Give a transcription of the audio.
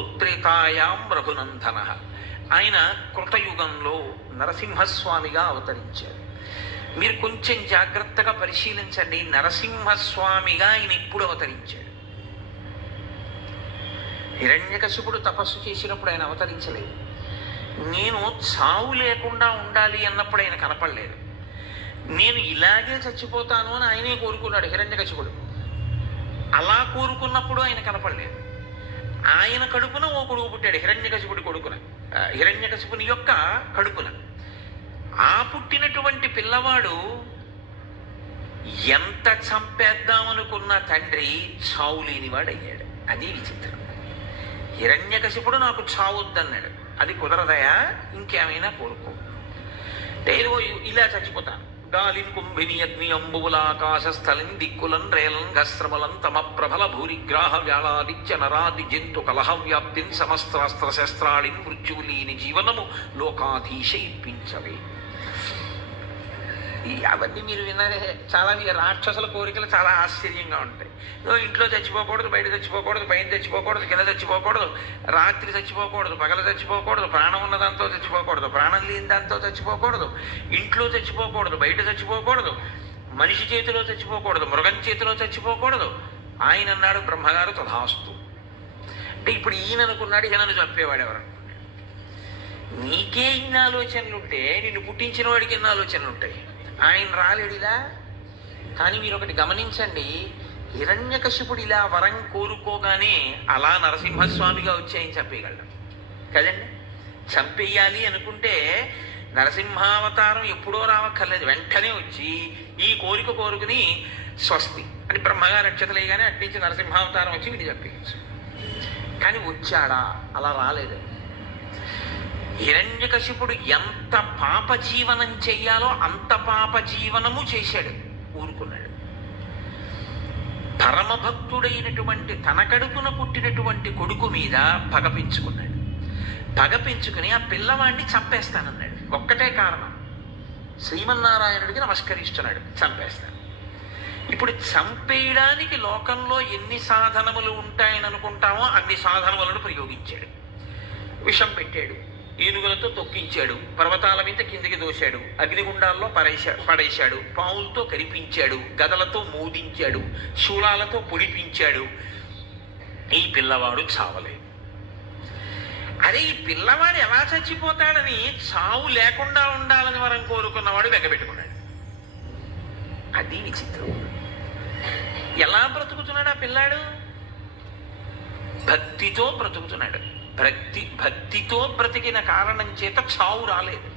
బహుత్రేతాయాం రఘునందన. ఆయన కృతయుగంలో నరసింహస్వామిగా అవతరించారు. మీరు కొంచెం జాగ్రత్తగా పరిశీలించండి, నరసింహస్వామిగా ఆయన ఎప్పుడు అవతరించాడు? హిరణ్యకశిపుడు తపస్సు చేసినప్పుడు ఆయన అవతరించలేదు. నేను చావు లేకుండా ఉండాలి అన్నప్పుడు ఆయన కనపడలేదు. నేను ఇలాగే చచ్చిపోతాను అని ఆయనే కోరుకున్నాడు హిరణ్యకశిపుడు. అలా కోరుకున్నప్పుడు ఆయన కనపడలేదు. ఆయన కడుపున ఓ కొడుకు పుట్టాడు, హిరణ్యకశిపుడి కొడుకున, హిరణ్యకశిపుని యొక్క కడుపున. ఆ పుట్టినటువంటి పిల్లవాడు ఎంత చంపేద్దామనుకున్న తండ్రి చావు లేనివాడు అయ్యాడు. అది విచిత్రం. హిరణ్యకశిపుడు నాకు చావొద్దన్నాడు. అది కుదరదయా, ఇంకేమైనా కోరుకో. నేను ఇలా చచ్చిపోతాను. గాలిన్ కుంభిని అగ్ని అంబువులాకాశస్థలిన్ దిక్కులన్ రేలన్ గస్త్రమలన్ తమ ప్రబల భూరిగ్రాహ వ్యాళాదిత్య నరాది జంతు కలహ వ్యాప్తిన్ సమస్త్రాస్త్ర శస్త్రాళిన్ మృత్యువు లేని జీవనము లోకాధీశ ఇప్పించవే. అవన్నీ మీరు విన్నారే. చాలా రాక్షసుల కోరికలు చాలా ఆశ్చర్యంగా ఉంటాయి. ఇంట్లో చచ్చిపోకూడదు, బయట చచ్చిపోకూడదు, పైన చచ్చిపోకూడదు, కింద చచ్చిపోకూడదు, రాత్రి చచ్చిపోకూడదు, పగల చచ్చిపోకూడదు, ప్రాణం ఉన్న దాంతో చచ్చిపోకూడదు, ప్రాణం లేని దాంతో చచ్చిపోకూడదు, ఇంట్లో చచ్చిపోకూడదు, బయట చచ్చిపోకూడదు, మనిషి చేతిలో చచ్చిపోకూడదు, మృగం చేతిలో చచ్చిపోకూడదు. ఆయన అన్నాడు బ్రహ్మగారు తథాస్తు. అంటే ఇప్పుడు ఈయన అనుకున్నాడు ఈయనను చంపేవాడు ఎవరనుకున్నాడు. నీకే ఇన్ని ఆలోచనలుంటే నిన్ను పుట్టించిన వాడికి ఎన్ని ఆలోచనలుంటాయి. ఆయన రాలేడిలా. కానీ మీరు ఒకటి గమనించండి, హిరణ్యకశిపుడు ఇలా వరం కోరుకోగానే అలా నరసింహస్వామిగా వచ్చి ఆయన చంపేయగలడు కదండి. చంపేయాలి అనుకుంటే నరసింహావతారం ఎప్పుడో రావక్కర్లేదు, వెంటనే వచ్చి ఈ కోరిక కోరుకుని స్వస్తి అని బ్రహ్మగారు అక్షతలేయగానే అట్నుంచి నరసింహావతారం వచ్చి వీడిని చంపేయచ్చు. కానీ వచ్చాడా? అలా రాలేదు. హిరణ్యకశిపుడు ఎంత పాప జీవనం చెయ్యాలో అంత పాప జీవనము చేశాడు, ఊరుకున్నాడు. పరమభక్తుడైనటువంటి తన కడుపున పుట్టినటువంటి కొడుకు మీద పగ పెంచుకున్నాడు. పగ పెంచుకుని ఆ పిల్లవాడిని చంపేస్తానన్నాడు. ఒక్కటే కారణం, శ్రీమన్నారాయణుడికి నమస్కరిస్తున్నాడు, చంపేస్తాను. ఇప్పుడు చంపేయడానికి లోకంలో ఎన్ని సాధనములు ఉంటాయని అనుకుంటామో అన్ని సాధనములను ప్రయోగించాడు. విషం పెట్టాడు, ఏనుగులతో తొక్కించాడు, పర్వతాల మీద కిందికి దోశాడు, అగ్నిగుండాల్లో పడేశాడు, పావులతో కరిపించాడు, గదలతో మోదించాడు, శూలాలతో పొడిపించాడు. ఈ పిల్లవాడు చావలేదు. అరే, ఈ పిల్లవాడు ఎలా చచ్చిపోతాడని చావు లేకుండా ఉండాలని వరం కోరుకున్నవాడు వెగబెట్టుకున్నాడు. అది విచిత్రం. ఎలా బ్రతుకుతున్నాడు ఆ పిల్లాడు? భక్తితో బ్రతుకుతున్నాడు. భక్తితో బ్రతికిన కారణం చేత చావు రాలేదు.